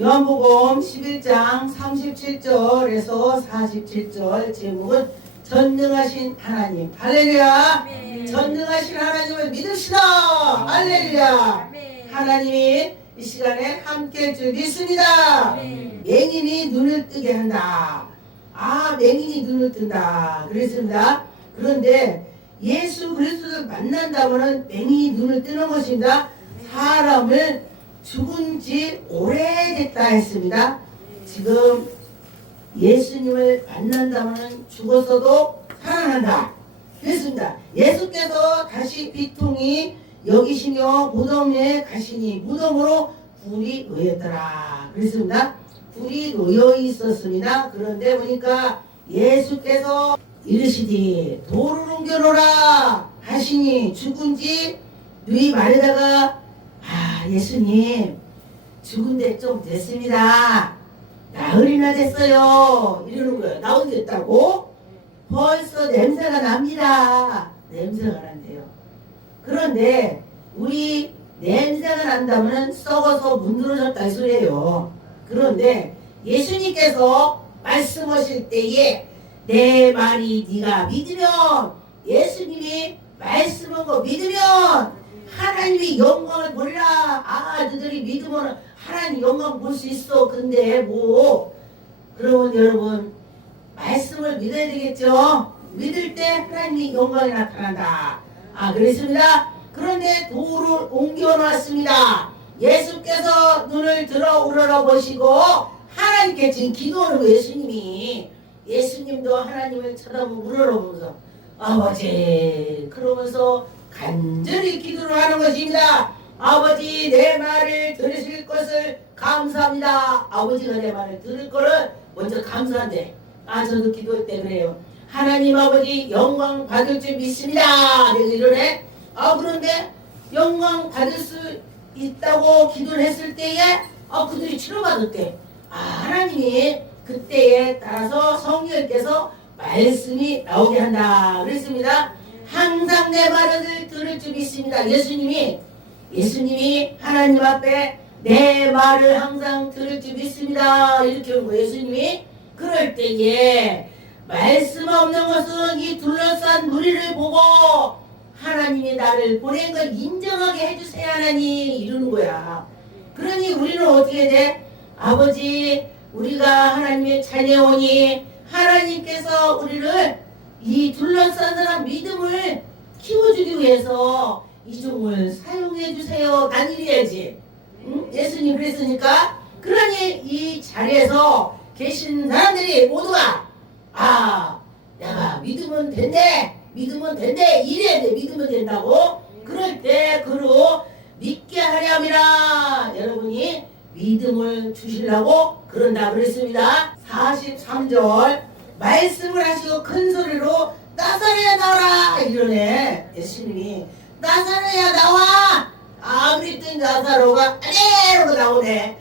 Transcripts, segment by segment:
요한복음 11장 37절에서 47절 제목은 전능하신 하나님. 할렐루야. 아멘. 전능하신 하나님을 믿읍시다. 할렐루야. 아멘. 하나님이 이 시간에 함께 할 줄 믿습니다. 아멘. 맹인이 눈을 뜨게 한다. 맹인이 눈을 뜬다. 그랬습니다. 그런데 예수 그리스도를 만난다고는 맹인이 눈을 뜨는 것입니다. 사람을 죽은 지 오래됐다 했습니다. 지금 예수님을 만난다면 죽었어도 살아난다 그랬습니다. 예수께서 다시 비통이 여기시며 무덤에 가시니 무덤으로 불이 놓였더라 그랬습니다. 불이 놓여 있었습니다. 그런데 보니까 예수께서 이르시되 돌을 옮겨놓으라 하시니 죽은 지 누이 말에다가 예수님 죽은 데 좀 됐습니다. 나흘이나 됐어요. 이러는 거예요. 나흘 됐다고? 벌써 냄새가 납니다. 냄새가 난대요. 그런데 우리 냄새가 난다면 썩어서 문드러졌다 이 소리예요. 그런데 예수님께서 말씀하실 때에 내 말이 네가 믿으면, 예수님이 말씀한 거 믿으면 하나님이 영광을 보리라. 너희들이 믿으면 하나님 영광 볼 수 있어. 근데 그러면 여러분 말씀을 믿어야 되겠죠. 믿을 때 하나님이 영광이 나타난다. 그랬습니다. 그런데 돌을 옮겨놨습니다. 예수께서 눈을 들어 우러러 보시고 하나님께 지금 기도하는 거예요. 예수님도 하나님을 쳐다보고 우러러보면서 아버지 그러면서 간절히 기도를 하는 것입니다. 아버지 내 말을 들으실 것을 감사합니다. 아버지가 내 말을 들을 거를 먼저 감사한데 저도 기도할 때 그래요. 하나님 아버지 영광 받을 줄 믿습니다. 내가 이러네. 그런데 영광 받을 수 있다고 기도를 했을 때에 그들이 치료받았대. 하나님이 그때에 따라서 성령께서 말씀이 나오게 한다 그랬습니다. 항상 내 말을 들을 줄 믿습니다. 예수님이 하나님 앞에 내 말을 항상 들을 줄 믿습니다. 이렇게 하는 거예요. 예수님이 그럴 때에 말씀 없는 것은 이 둘러싼 무리를 보고 하나님이 나를 보낸 걸 인정하게 해주세요 하나님 이러는 거야. 그러니 우리는 어떻게 돼? 아버지 우리가 하나님의 자녀오니 하나님께서 우리를 이 둘러싼 사람 믿음을 키워주기 위해서 이 종을 사용해 주세요. 난 이래야지. 예수님 그랬으니까. 그러니 이 자리에서 계신 사람들이 모두가 내가 믿으면 된대 이래야 돼. 믿으면 된다고. 그럴 때 그로 믿게 하렴이라. 여러분이 믿음을 주시려고 그런다 그랬습니다. 43절 말씀을 하시고 큰 소리로 나사로야 나와라 이러네. 예수님이 나사로야 나와. 그랬더니 나사로가 아래로 나오네.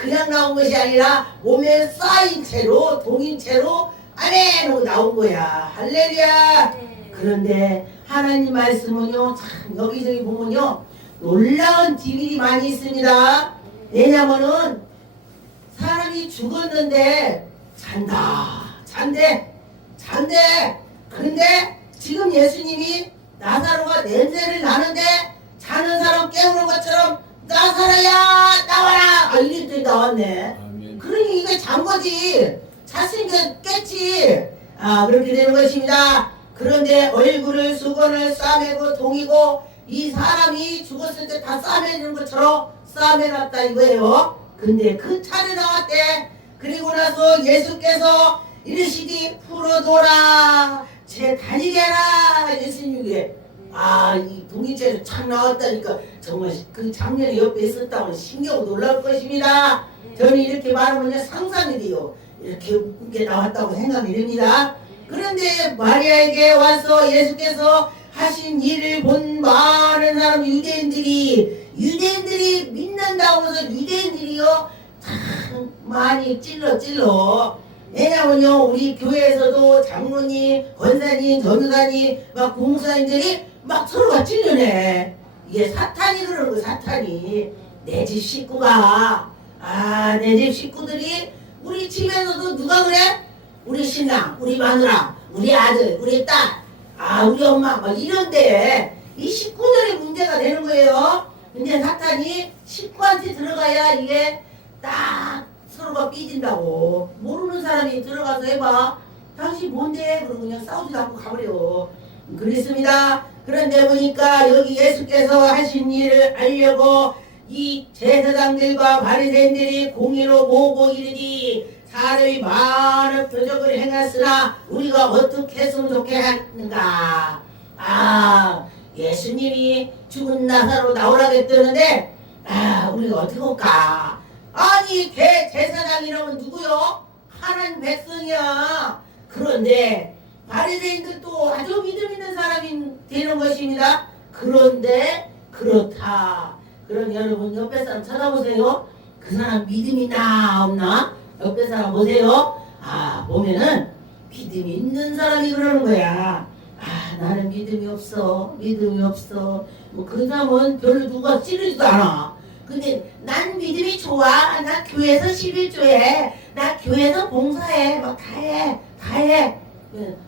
그냥 나온 것이 아니라 몸에 쌓인 채로 동인 채로 아래로 나온 거야. 할렐루야. 그런데 하나님 말씀은요 참 여기저기 보면요 놀라운 비밀이 많이 있습니다. 왜냐면은 사람이 죽었는데 잔대. 그런데 지금 예수님이 나사로가 냄새를 나는데 자는 사람 깨우는 것처럼 나사로야 나와라 이랬더니 나왔네. 그러니 이게 잔 거지. 잤으니까 깼지. 그렇게 되는 것입니다. 그런데 얼굴을 수건을 싸매고 동이고 이 사람이 죽었을 때 다 싸매는 것처럼 싸매놨다 이거예요. 근데 그 차례 나왔대. 그리고 나서 예수께서 이르시기 풀어둬라 제 다니게 하라. 예수님이 이 동이체에서 착 나왔다니까 정말 그 장면이 옆에 있었다고 신경 놀랄 것입니다. 저는 이렇게 말하면 상상이 돼요. 이렇게 웃게 나왔다고 생각이 됩니다. 그런데 마리아에게 와서 예수께서 하신 일을 본 많은 사람 유대인들이 믿는다고 해서 유대인들이요 참 많이 찔러. 왜냐면요 우리 교회에서도 장로님, 권사님, 전도사님 막 공사님들이 막 서로가 찔러내. 이게 사탄이 그러는 거야. 사탄이 내 집 식구가 아, 내 집 식구들이 우리 집에서도 누가 그래? 우리 신랑, 우리 마누라, 우리 아들, 우리 딸, 아, 우리 엄마, 막 이런데 이 식구들이 문제가 되는 거예요. 근데 사탄이 식구한테 들어가야 이게 딱 서로가 삐진다고. 모르는 사람이 들어가서 해봐. 당신 뭔데? 그러고 그냥 싸우지도 않고 가버려. 그렇습니다. 그런데 보니까 여기 예수께서 하신 일을 알려고 이 제사장들과 바리새인들이 공의로 모으고 이르니 사람이 많은 표적을 행했으나 우리가 어떻게 했으면 좋겠는가. 아, 예수님이 죽은 나사로 나오라고 했더는데 아, 우리가 어떻게 할까. 아니 제사장이라면 누구요? 하나님 백성이야. 그런데 바리새인들도 아주 믿음 있는 사람이 되는 것입니다. 그런데 그렇다. 그럼 여러분 옆에 사람 쳐다보세요. 그 사람 믿음이 있나 없나? 옆에 사람 보세요. 아, 보면은 믿음이 있는 사람이 그러는 거야. 아, 나는 믿음이 없어. 믿음이 없어. 뭐 그런 사람은 별로 누가 찌르지도 않아. 근데 난 믿음이 좋아. 나 교회에서 11조해. 나 교회에서 봉사해. 막 다 해. 다 해.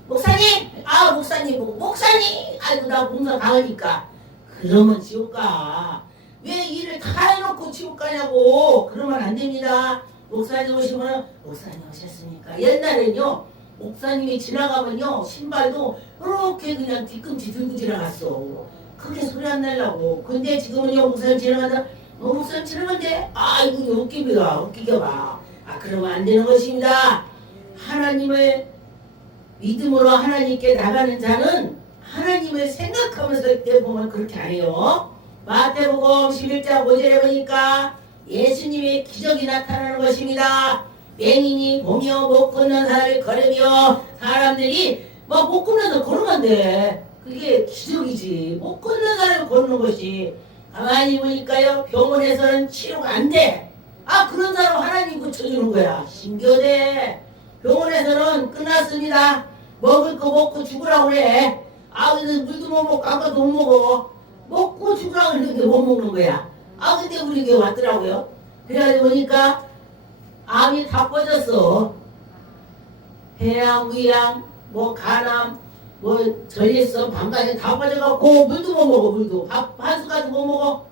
목사님! 아, 목사님 보고 목사님! 아이고, 나 봉사 강하니까. 그러면 지옥 가. 왜 일을 다 해놓고 지옥 가냐고. 그러면 안 됩니다. 목사님 오시면 목사님 오셨으니까. 옛날엔요, 목사님이 지나가면요, 신발도 이렇게 그냥 뒤꿈치 들고 지나갔어. 그게 소리 안 내려고. 근데 지금은요, 목사님 지나가다 목사님 지나간대. 아이고, 웃깁니다. 웃기게 봐. 아, 그러면 안 되는 것입니다. 하나님을 믿음으로 하나님께 나가는 자는 하나님을 생각하면서 이때 보면 그렇게 안 해요. 마태복음 11장 5절에 보니까 예수님의 기적이 나타나는 것입니다. 맹인이 보며 못 걷는 사람이 걸으며 사람들이 막 못 걷는다 걸으면 돼. 그게 기적이지. 못 걷는 사람이 걷는 것이. 가만히 보니까요, 병원에서는 치료가 안 돼. 아, 그런 사람 하나님 고쳐주는 거야. 신기하대. 병원에서는 끝났습니다. 먹을 거 먹고 죽으라고 그래. 아, 근데 물도 못 먹고 아무것도 못 먹어. 먹고 죽으라고 그러는데 못 먹는 거야. 아, 근데 우리 이게 왔더라고요. 그래가지고 보니까 암이 다 꺼졌어. 폐암, 위암, 뭐 간암, 뭐 전립선, 방광이 다 빠져갖고 물도 못 먹어. 물도 밥 한 숟가락도 못 먹어.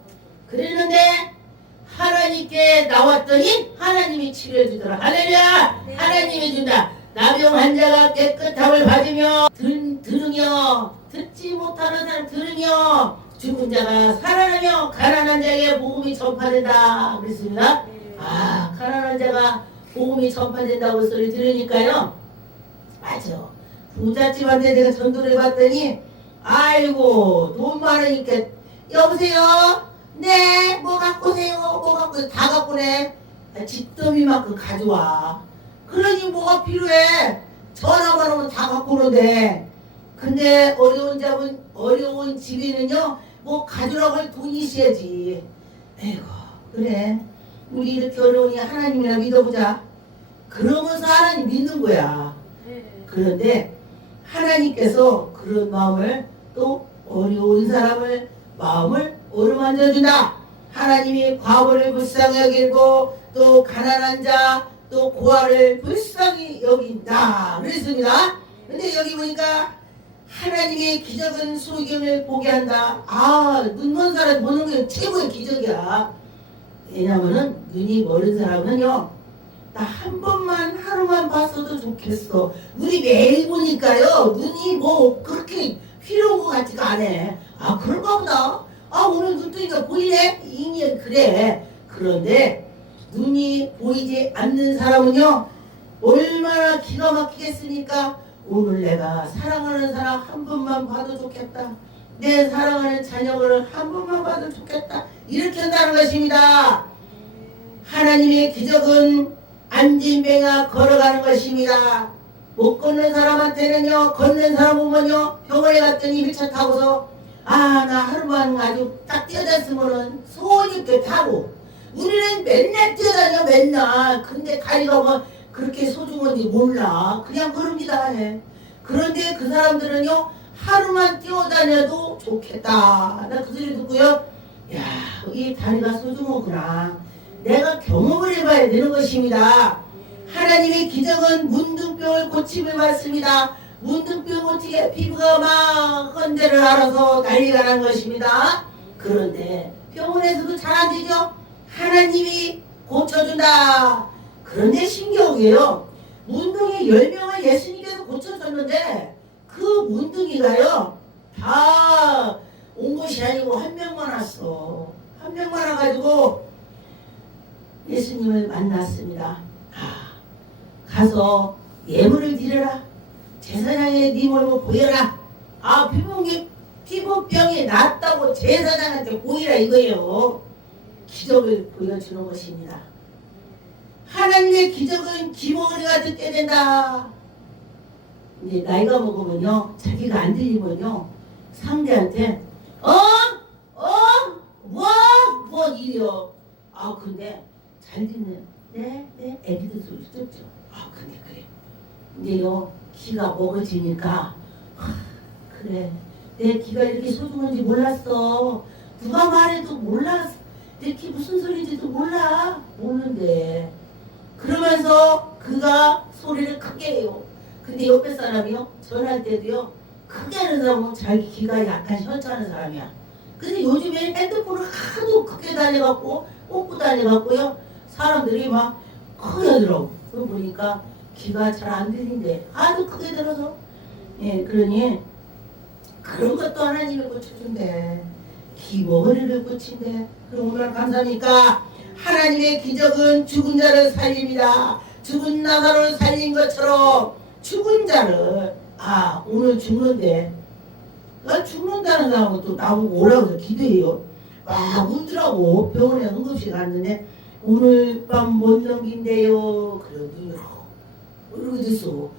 그랬는데 하나님께 나왔더니 하나님이 치료해 주더라. 할렐루야. 네. 하나님이 준다. 나병 환자가 깨끗함을 받으며 들으며 듣지 못하는 사람 들으며 죽은 자가 살아나며 가난한 자에게 복음이 전파된다. 그랬습니다. 네. 아, 가난한 자가 복음이 전파된다고 소리 들으니까요. 맞아. 부잣집한테 내가 전도를 해봤더니 아이고 돈 많으니까 여보세요. 네, 뭐 갖고 오세요. 뭐 갖고 오세요. 다 갖고 내. 집더미만큼 가져와. 그러니 뭐가 필요해. 전화만 오면 다 갖고 오는데. 근데 어려운 집에는요, 뭐 가져라고 할 돈이 있어야지. 에이고, 그래. 우리 이렇게 어려우니 하나님이나 믿어보자. 그러면서 하나님 믿는 거야. 그런데 하나님께서 그런 마음을 또 어려운 사람을 마음을 어루만져준다. 하나님이 과부를 불쌍히 여기고 또 가난한 자 또 고아를 불쌍히 여긴다. 그랬습니다. 근데 여기 보니까 하나님의 기적은 소경을 보게 한다. 아, 눈 먼 사람 보는 게 최고의 기적이야. 왜냐면은 눈이 멀은 사람은요, 나 한 번만 하루만 봤어도 좋겠어. 눈이 매일 보니까요, 눈이 뭐 그렇게 필요한 것 같지가 않아. 아, 그런가 보다. 아, 오늘 눈 뜨니까 보이네? 이게 그래. 그런데 눈이 보이지 않는 사람은요, 얼마나 기가 막히겠습니까? 오늘 내가 사랑하는 사람 한 번만 봐도 좋겠다. 내 사랑하는 자녀를 한 번만 봐도 좋겠다. 이렇게 한다는 것입니다. 하나님의 기적은 안진뱅아 걸어가는 것입니다. 못 걷는 사람한테는요, 걷는 사람 보면요, 병원에 갔더니 휠체어 타고서 아, 나 하루만 아주 딱 뛰어다녔으면은 소원 있게 타고. 우리는 맨날 뛰어다녀, 맨날. 근데 다리가 뭐 그렇게 소중한지 몰라. 그냥 걸읍니다 해. 그런데 그 사람들은요, 하루만 뛰어다녀도 좋겠다. 나 그 소리 듣고요, 야, 이 다리가 소중하구나. 내가 경험을 해봐야 되는 것입니다. 하나님의 기적은 문둥병을 고침을 받습니다. 문둥병 어떻게 피부가 막 건대를 알아서 난리가 난 것입니다. 그런데 병원에서도 잘 안 되죠. 하나님이 고쳐준다. 그런데 신기하게요. 문둥이 10명을 예수님께서 고쳐줬는데 그 문둥이가요 다 온 것이 아니고 한 명만 왔어. 한 명만 와가지고 예수님을 만났습니다. 가서 예물을 드려라. 제사장의 네 몸을 보여라. 피부병이 낫다고 제사장한테 보이라 이거예요. 기적을 보여주는 것입니다. 하나님의 기적은 기머리가 듣게 된다. 이제 나이가 먹으면요, 자기가 안 들리면요, 상대한테 뭐 이래요. 근데 잘 듣는 네 애기들 소리 듣죠. 근데 그래. 근데요, 귀가 먹어지니까 그래, 내 귀가 이렇게 소중한지 몰랐어. 누가 말해도 몰랐어. 내 귀 무슨 소리인지도 모르는데 그러면서 그가 소리를 크게 해요. 근데 옆에 사람이요, 전화할 때도요, 크게 하는 사람은 자기 귀가 약간 현찮은 사람이야. 근데 요즘에 핸드폰을 하도 크게 다녀갖고 꽂고 다녀갖고요, 사람들이 막 크게 하더라고. 그거 보니까 귀가 잘 안 들린대. 하도 크게 들어서. 그러니 그런 것도 하나님이 고쳐준대. 귀머리를 고친대. 그럼 얼마나 감사합니까? 하나님의 기적은 죽은 자를 살립니다. 죽은 나사로를 살린 것처럼 죽은 자를 오늘 죽는데 죽는다는 사람은 또 나보고 오라고 해서 기도해요. 막 울더라고. 병원에 응급실 갔는데 오늘 밤 못 넘긴대요. 그래 이러고 됐어.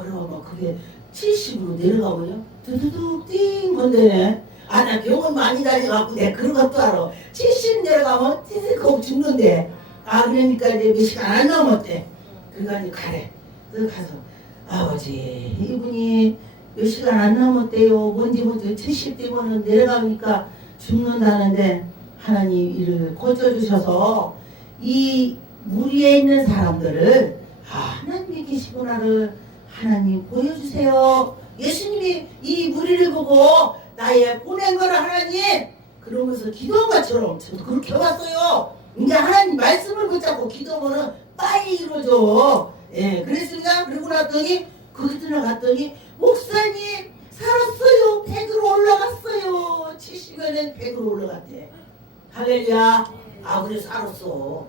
그러면 그게 70으로 내려가고요. 두두둑 띵 건드네. 나 병원 많이 다녀갖고 내가 그런 것도 알아. 70 내려가면 띠득하고 죽는데. 그러니까 이제 몇 시간 안 남았대. 그러니까 가래. 그래서 가서 아버지 이분이 몇 시간 안 남았대요. 뭔지 70 되면은 내려가니까 죽는다는데 하나님 이를 고쳐주셔서 이 물 위에 있는 사람들을 하나님이 계시구나를 하나님 보여주세요. 예수님이 이 무리를 보고 나의 보낸 거를 하나님 그러면서 기도한 것처럼 저도 그렇게 왔어요. 이제 하나님 말씀을 붙잡고 기도하면 빨리 이루어져. 그랬습니다. 그러고 났더니 거기 들어갔더니 목사님 살았어요. 100으로 올라갔어요. 70에는 100으로 올라갔대. 할렐루야. 그래 살았어.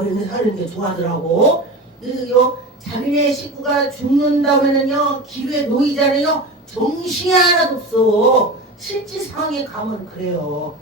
그래서 사는 게 좋아하더라고. 그리고요, 자기네 식구가 죽는다면은요, 기회에 놓이잖아요. 정신이 하나도 없어. 실제 상황에 가면 그래요.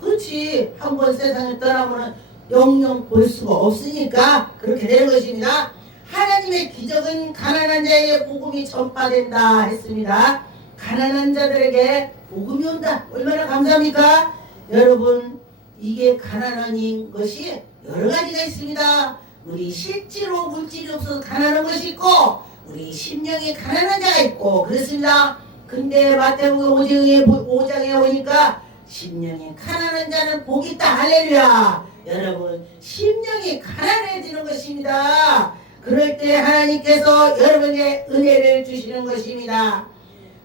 그렇지. 한번 세상에 떠나면은 영영 볼 수가 없으니까 그렇게 되는 것입니다. 하나님의 기적은 가난한 자에게 복음이 전파된다 했습니다. 가난한 자들에게 복음이 온다. 얼마나 감사합니까? 여러분, 이게 가난한 것이 여러 가지가 있습니다. 우리 실제로 물질이 없어서 가난한 것이 있고 우리 심령이 가난한 자가 있고 그렇습니다. 근데 마태복음 5장에 오니까 심령이 가난한 자는 복이 있다. 할렐루야. 여러분, 심령이 가난해지는 것입니다. 그럴 때 하나님께서 여러분에게 은혜를 주시는 것입니다.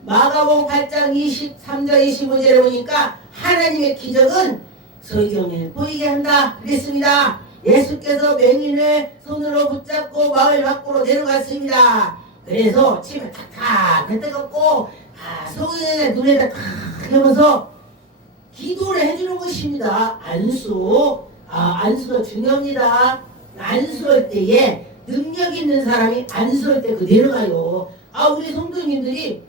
마가복음 8장 23절 25절에 보니까 하나님의 기적은 성경에 보이게 한다 그랬습니다. 예수께서 맹인을 손으로 붙잡고 마을 밖으로 내려갔습니다. 그래서 침을 탁탁 뱉어갖고 성경의 눈에다 탁 하면서 기도를 해주는 것입니다. 안수가 중요합니다. 안수할 때에 능력 있는 사람이 안수할 때 내려가요. 우리 성도님들이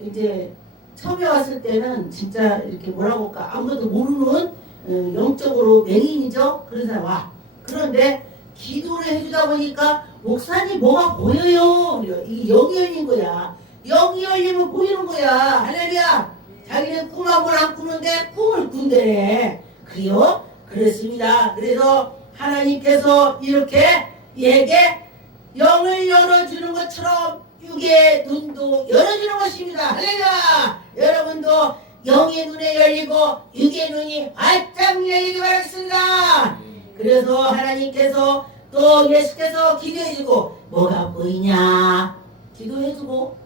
이제 처음에 왔을 때는 진짜 이렇게 뭐라고 할까 아무것도 모르는 영적으로 맹인이죠. 그런 사람 와. 그런데 기도를 해주다 보니까 목사님 뭐가 보여요. 이게 영이 열린 거야. 영이 열리면 보이는 거야. 할렐루야. 자기는 꿈하고는 안 꾸는데 꿈을 꾼대. 그래요? 그렇습니다. 그래서 하나님께서 이렇게 얘게 영을 열어주는 것처럼 육의 눈도 열어주는 것입니다. 할렐루야. 여러분도 영의 눈에 열리고 육의 눈이 활짝 열리기 바랍니다. 그래서 하나님께서 또 예수께서 기도해주고 뭐가 보이냐 기도해주고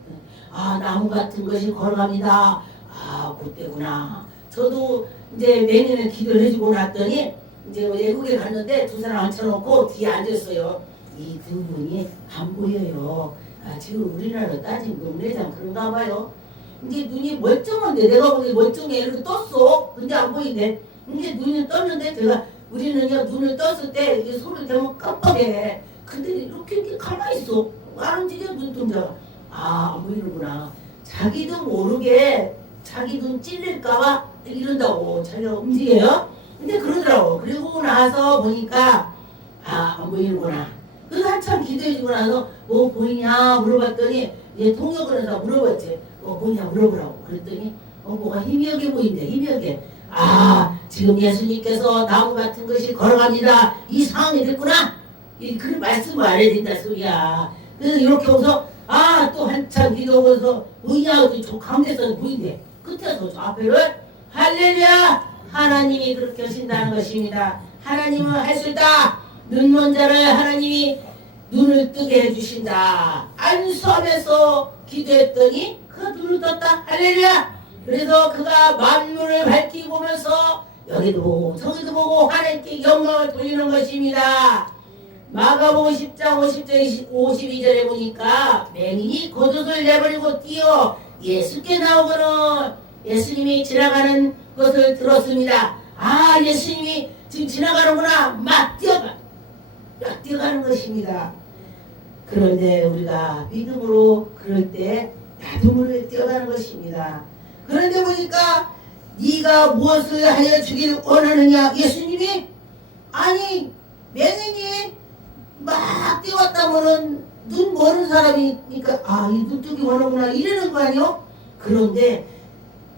아 나무 같은 것이 걸어갑니다. 아 그때구나. 저도 이제 내년에 기도를 해주고 났더니 이제 외국에 갔는데 두 사람 앉혀놓고 뒤에 앉았어요. 이 두 분이 안 보여요. 아, 지금 우리나라 따지면 눈내장 그런가 봐요. 이제 눈이 멀쩡한데 내가 보기에 멀쩡해 이렇게 떴어. 근데 안 보이네. 이제 눈이 떴는데 제가 우리는요 눈을 떴을 때 이게 손을 대면 깜빡해. 근데 이렇게 가만히 있어. 안 움직여 눈동자가. 아, 안 보이는구나. 자기도 모르게 자기 눈 찔릴까봐 이런다고 자기가 움직여요. 근데 그러더라고. 그리고 나서 보니까 아, 안 보이는구나. 그래서 한참 기도해주고 나서 뭐 보이냐 물어봤더니 이제 통역을 해서 물어봤지. 뭐 보이냐 물어보라고. 그랬더니 뭐가 희미하게 보인대. 희미하게. 아, 지금 예수님께서 나무 같은 것이 걸어갑니다. 이 상황이 됐구나. 그런 말씀을 안 해야 된다 소리야. 그래서 이렇게 해서 아, 또 한참 기도하면서 보이냐? 저 가운데서 보인대. 끝에서 저 앞에를 할렐루야! 하나님이 그렇게 하신다는 것입니다. 하나님은 할 수 있다. 눈먼 자를 하나님이 눈을 뜨게 해주신다. 안수하면서 기도했더니 그가 눈을 떴다. 할렐루야! 그래서 그가 만물을 밝히고 보면서 여기도 보고 저기도 보고 하나님께 영광을 돌리는 것입니다. 마가복음 10장 50절 52절에 보니까 맹인이 겉옷을 내버리고 뛰어 예수께 나오거는 예수님이 지나가는 것을 들었습니다. 아, 예수님이 지금 지나가는구나. 막 뛰어가는 것입니다. 그런데 우리가 믿음으로 그럴 때 나도 모르게 뛰어가는 것입니다. 그런데 보니까 네가 무엇을 하여 주기를 원하느냐. 예수님이 아니 맹인이 막 뛰어왔다면은 눈 멀은 사람이니까 아, 이 눈뜨기 원하구나 이러는 거 아니요? 그런데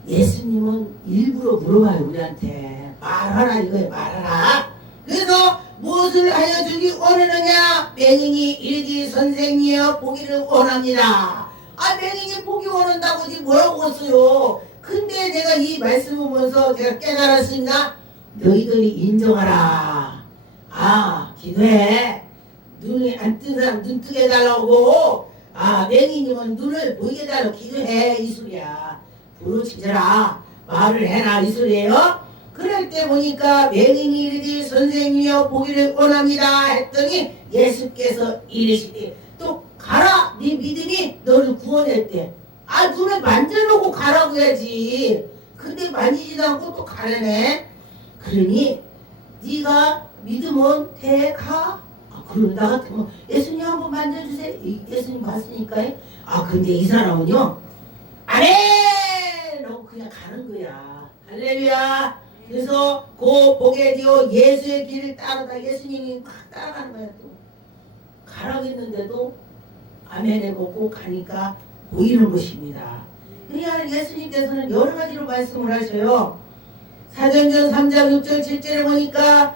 예수님은 일부러 물어봐요. 우리한테 말하라 이거예요. 말하라. 그래서 무엇을 하여 주기 원하느냐. 맹인이 일기 선생이여 보기를 원합니다. 아, 맹인이 보기 원한다고 지금 뭐라고 했어요. 근데 내가 이 말씀을 보면서 제가 깨달았습니다. 너희들이 인정하라. 아, 기도해. 눈이 안 뜬 사람 눈 뜨게 해달라고. 아, 맹인이면 눈을 보이게 해달라고 기도해 이 소리야. 부르짖어라. 말을 해라 이 소리예요. 그럴 때 보니까 맹인이 이르기 선생님이여 보기를 원합니다 했더니 예수께서 이르시되 또 가라. 네 믿음이 너를 구원했대. 아, 눈을 만져놓고 가라고 해야지. 근데 만지지도 않고 또 가라네. 그러니 네가 믿으면 가. 그럼 나 같으면 예수님 한번 만져주세요. 예수님 봤으니까. 아, 근데 이 사람은요 안해! 라고 그냥 가는 거야. 할렐루야. 그래서 그 보게 되어 예수의 길을 따르다 예수님이 막 따라가는 거야. 또 가라고 했는데도 아멘에 걷고 가니까 보이는 것입니다. 그러니까 예수님께서는 여러 가지로 말씀을 하셔요. 사도행전 3장 6절 7절에 보니까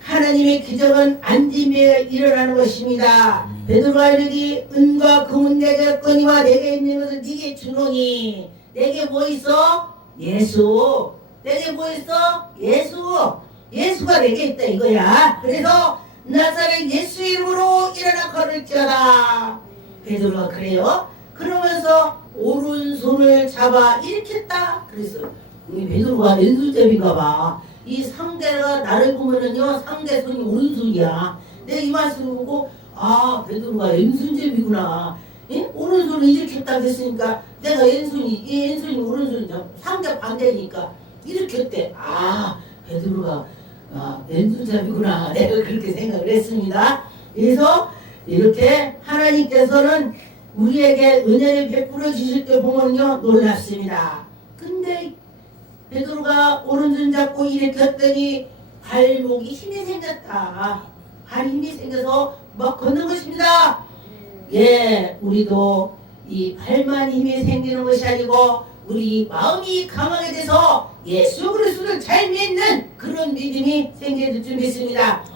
하나님의 기적은 안짐에 일어나는 것입니다. 베드로가 이르기 은과 금은 내게 없거니와 내게 있는 것을 네게 주노니. 내게 뭐 있어? 예수. 내게 뭐 있어? 예수. 예수가 내게 있다 이거야. 그래서 나사렛 예수 이름으로 일어나 걸을지어다. 베드로가 그래요. 그러면서 오른손을 잡아 일으켰다. 그래서 우리 베드로가 왼손잡이인가 봐. 이 상대가 나를 보면은요 상대 손이 오른손이야. 내가 이 말씀을 보고 아, 베드로가 왼손잡이구나. 예? 오른손을 일으켰다고 했으니까 내가 왼손이 왼손이 오른손이냐 상대 반대니까 일으켰대. 아, 베드로가 왼손잡이구나. 내가 그렇게 생각을 했습니다. 그래서 이렇게 하나님께서는 우리에게 은혜를 베풀어 주실 때 보면요 놀랍습니다. 근데 베드로가 오른손 잡고 일으켰더니 발목이 힘이 생겼다. 발 힘이 생겨서 막 걷는 것입니다. 예, 우리도 이 발만 힘이 생기는 것이 아니고 우리 마음이 강하게 돼서 예수 그리스도를 잘 믿는 그런 믿음이 생길 줄 믿습니다.